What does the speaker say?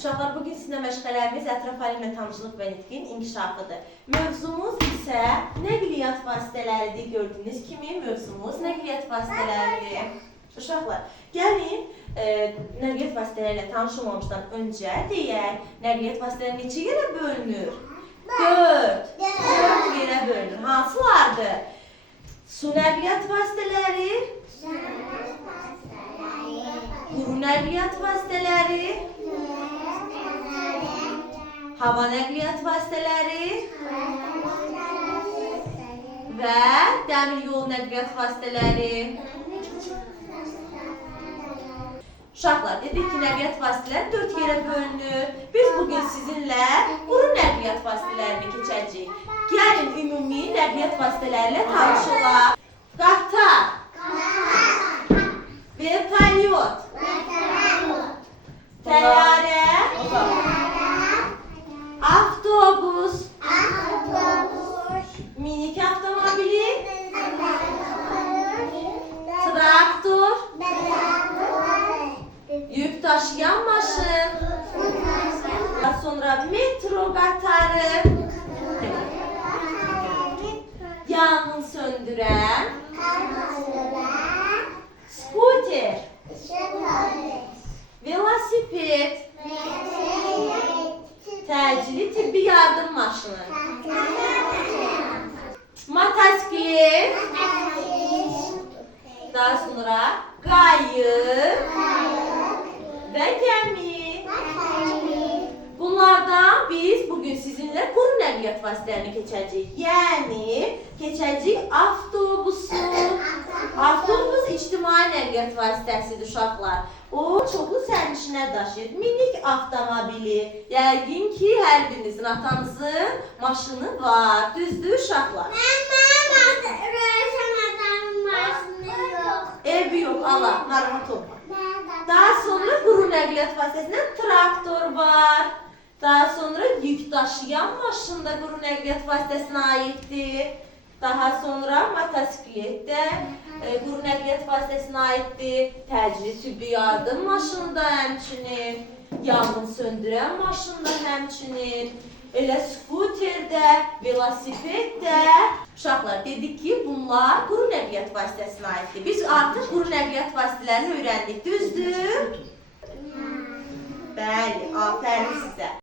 Uşaqlar, bugün sizinlə məşğələlərimiz ətraf alimlə tanışlıq və nitqin inkişafıdır. Mövzumuz isə nəqliyyat vasitələridir. Gördüyünüz kimi mövzumuz nəqliyyat vasitələridir. Uşaqlar, gəlin nəqliyyat vasitələri ilə tanış olmamışdan öncə deyək, nəqliyyat vasitələri neçə yerə bölünür? 4 yerə bölünür. Hansılardır? Su nəqliyyat vasitələri, quru nəqliyyat vasitələri, hava nəqliyyat vasitələri və dəmir yol nəqliyyat vasitələri. Uşaqlar, dedik ki, nəqliyyat vasitələri 4 yerə bölünür. Biz bugün sizinlə quru nəqliyyat vasitələrini keçəcəyik. Gəlin, ümumi nəqliyyat vasitələri ilə tanış olaq. Qatar, vertolyot, təyyarə, avtobus, minik avtomobili, traktor, yük daşıyan maşın, sonra metro qatarı, yangın söndürən, skuter, velosiped, təcili tibbi yardım maşını, motosiklet, daha sonra qayıq və gəmi. Bunlardan biz bugün sizinlə quru nəqliyyat vasitələrini keçəcəyik. Yəni, keçəcəyik avtobusu. Avtobus ictimai nəqliyyat vasitəsidir uşaqlar. O, çoxlu sərnişinlər daşıyır. Minik avtomobili. Yəqin ki, hər birinizin atanızın maşını var. Düzdür uşaqlar? Evi yox, Allah, narahat olma. Daha sonra quru nəqliyyat vasitəsindən traktor var. Daha sonra yük daşıyan maşın da quru nəqliyyat vasitəsinə aiddir. Daha sonra motosiklet də quru nəqliyyat vasitəsinə aiddir. Təcili tibbi yardım maşını da həmçinin. Yangın söndürən maşın da həmçinin. Elə skuter də, velosiped də. Uşaqlar, dedik ki, bunlar quru nəqliyyat vasitəsinə aiddir. Biz artıq quru nəqliyyat vasitələrini öyrəndik, düzdür? Bəli, afərin sizə.